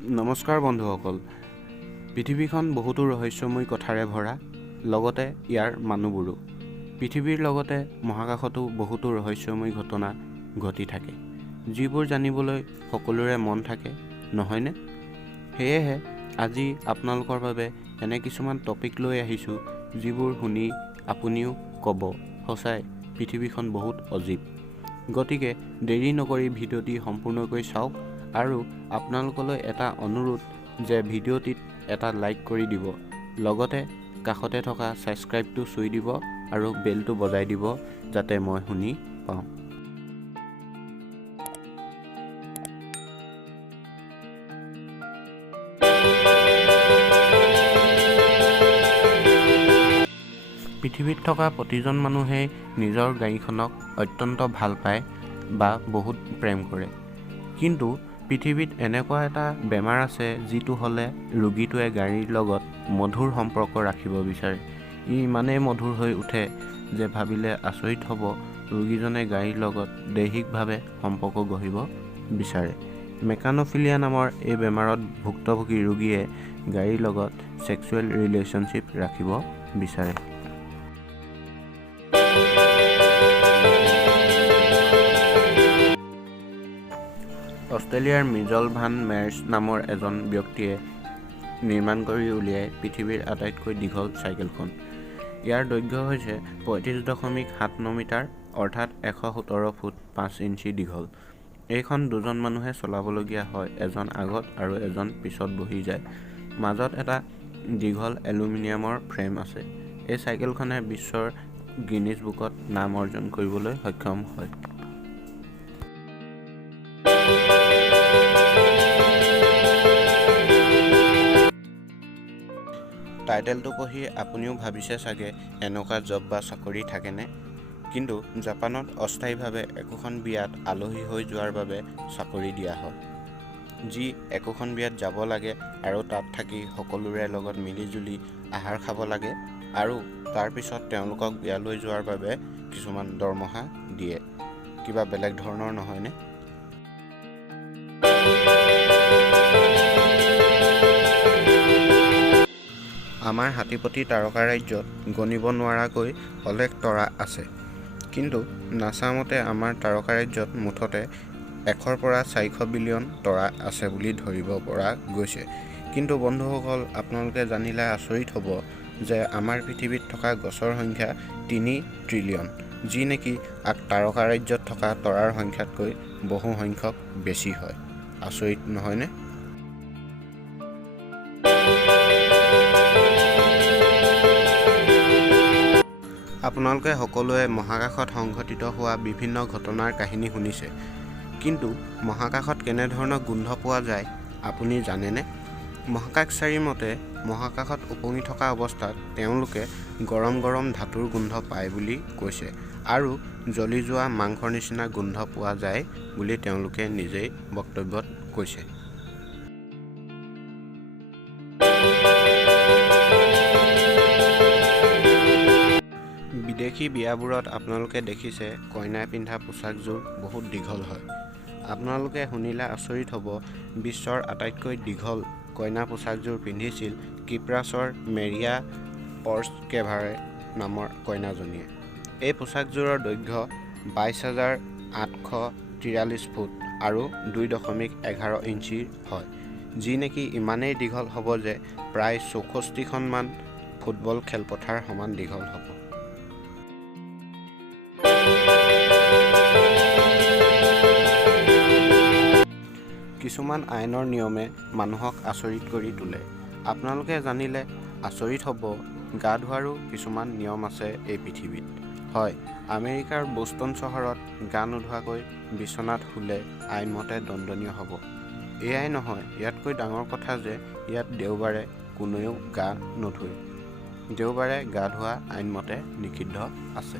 নমস্কাৰ বন্ধুসকল। পৃথিৱীখন বহুতো ৰহস্যময় কথাৰে ভৰা, লগতে ইয়াৰ মানুহবোৰো। পৃথিৱীৰ লগতে মহাকাশতো বহুতো ৰহস্যময় ঘটনা ঘটি থাকে, যিবোৰ জানিবলৈ সকলোৰে মন থাকে, নহয়নে? সেয়েহে আজি আপোনালোকৰ বাবে এনে কিছুমান টপিক লৈ আহিছোঁ, যিবোৰ শুনি আপুনিও ক'ব, সঁচাই পৃথিৱীখন বহুত অজীৱ। গতিকে দেৰি নকৰি ভিডিঅ'টি সম্পূৰ্ণকৈ চাওক আৰু আপোনালোকলৈ এটা অনুৰোধ যে ভিডিঅ'টিত এটা লাইক কৰি দিব, লগতে কাষতে থকা ছাবস্ক্ৰাইবটো চুই দিব আৰু বেলটো বজাই দিব, যাতে মই শুনি পাওঁ। পৃথিৱীত থকা প্ৰতিজন মানুহেই নিজৰ গাড়ীখনক অত্যন্ত ভাল পায় বা বহুত প্ৰেম কৰে। কিন্তু পৃথিৱীত এনেকুৱা এটা বেমাৰ আছে, যিটো হ'লে ৰোগীটোৱে গাড়ীৰ লগত মধুৰ সম্পৰ্ক ৰাখিব বিচাৰে। ই ইমানেই মধুৰ হৈ উঠে যে ভাবিলে আচৰিত হ'ব, ৰোগীজনে গাড়ীৰ লগত দৈহিকভাৱে সম্পৰ্ক গঢ়িব বিচাৰে। মেকান'ফিলিয়া নামৰ এই বেমাৰত ভুক্তভোগী ৰোগীয়ে গাড়ীৰ লগত ছেক্সুৱেল ৰিলেশ্যনশ্বিপ ৰাখিব বিচাৰে। অষ্ট্ৰেলিয়াৰ মিজেল ভান মেয়াৰ্ছ নামৰ এজন ব্যক্তিয়ে নিৰ্মাণ কৰি উলিয়ায় পৃথিৱীৰ আটাইতকৈ দীঘল চাইকেলখন। ইয়াৰ দৈৰ্ঘ্য হৈছে 35.79 মিটাৰ, অৰ্থাৎ 117 ফুট 5 ইঞ্চি দীঘল। এইখন দুজন মানুহে চলাবলগীয়া হয়, এজন আগত আৰু এজন পিছত বহি যায়। মাজত এটা দীঘল এলুমিনিয়ামৰ ফ্ৰেম আছে। এই চাইকেলখনে বিশ্বৰ গিনিজ বুকত নাম অৰ্জন কৰিবলৈ সক্ষম হয়। টাইটেলটো পঢ়ি আপুনিও ভাবিছে চাগে, এনেকুৱা জব বা চাকৰি থাকেনে? কিন্তু জাপানত অস্থায়ীভাৱে একোখন বিয়াত আলহী হৈ যোৱাৰ বাবে চাকৰি দিয়া হয়, যি একোখন বিয়াত যাব লাগে আৰু তাত থাকি সকলোৰে লগত মিলিজুলি আহাৰ খাব লাগে, আৰু তাৰ পিছত তেওঁলোকক বিয়ালৈ যোৱাৰ বাবে কিছুমান দৰমহা দিয়ে। কিবা বেলেগ ধৰণৰ নহয়নে? আমাৰ হাতীপতি তাৰকা ৰাজ্যত গণিব নোৱাৰাকৈ অলেখ তৰা আছে। কিন্তু নাছা মতে আমাৰ তাৰকা ৰাজ্যত মুঠতে 100 পৰা 400 বিলিয়ন তৰা আছে বুলি ধৰিব পৰা গৈছে। কিন্তু বন্ধুসকল, আপোনালোকে জানিলে আচৰিত হ'ব যে আমাৰ পৃথিৱীত থকা গছৰ সংখ্যা 3 ট্ৰিলিয়ন, যি নেকি তাৰকা ৰাজ্যত থকা তৰাৰ সংখ্যাতকৈ বহু সংখ্যক বেছি হয়। আচৰিত নহয়নে? আপোনালোকে সকলোৱে মহাকাশত সংঘটিত হোৱা বিভিন্ন ঘটনাৰ কাহিনী শুনিছে, কিন্তু মহাকাশত কেনেধৰণৰ গোন্ধ পোৱা যায় আপুনি জানেনে? মহাকাশচাৰীৰ মতে মহাকাশত উপঙি থকা অৱস্থাত তেওঁলোকে গৰম গৰম ধাতুৰ গোন্ধ পায় বুলি কৈছে, আৰু জ্বলি যোৱা মাংসৰ নিচিনা গোন্ধ পোৱা যায় বুলি তেওঁলোকে নিজেই বক্তব্যত কৈছে। বিদেশী বিয়াবোৰত আপোনালোকে দেখিছে কইনাই পিন্ধা পোছাকযোৰ বহুত দীঘল হয়। আপোনালোকে শুনিলে আচৰিত হ'ব, বিশ্বৰ আটাইতকৈ দীঘল কইনা পোছাকযোৰ পিন্ধিছিল কিপ্ৰাছৰ মেৰিয়া পৰ্স্কেভাৰে নামৰ কইনাজনীয়ে। এই পোছাকযোৰৰ দৈৰ্ঘ্য 22,843 ফুট আৰু 2.11 ইঞ্চি হয়, যি নেকি ইমানেই দীঘল হ'ব যে প্ৰায় 64খনমান ফুটবল খেলপথাৰ সমান দীঘল হ'ব। কিছুমান আইনৰ নিয়মে মানুহক আচৰিত কৰি তোলে। আপোনালোকে জানিলে আচৰিত হ'ব, গা ধোৱাৰো কিছুমান নিয়ম আছে এই পৃথিৱীত। হয়, আমেৰিকাৰ বোষ্টন চহৰত গা নোধোৱাকৈ বিচনাত শুলে আইনমতে দণ্ডনীয় হ'ব। এয়াই নহয়, ইয়াতকৈ ডাঙৰ কথা যে ইয়াত দেওবাৰে কোনেও গা নোধোৱে। দেওবাৰে গা ধোৱা আইনমতে নিষিদ্ধ আছে।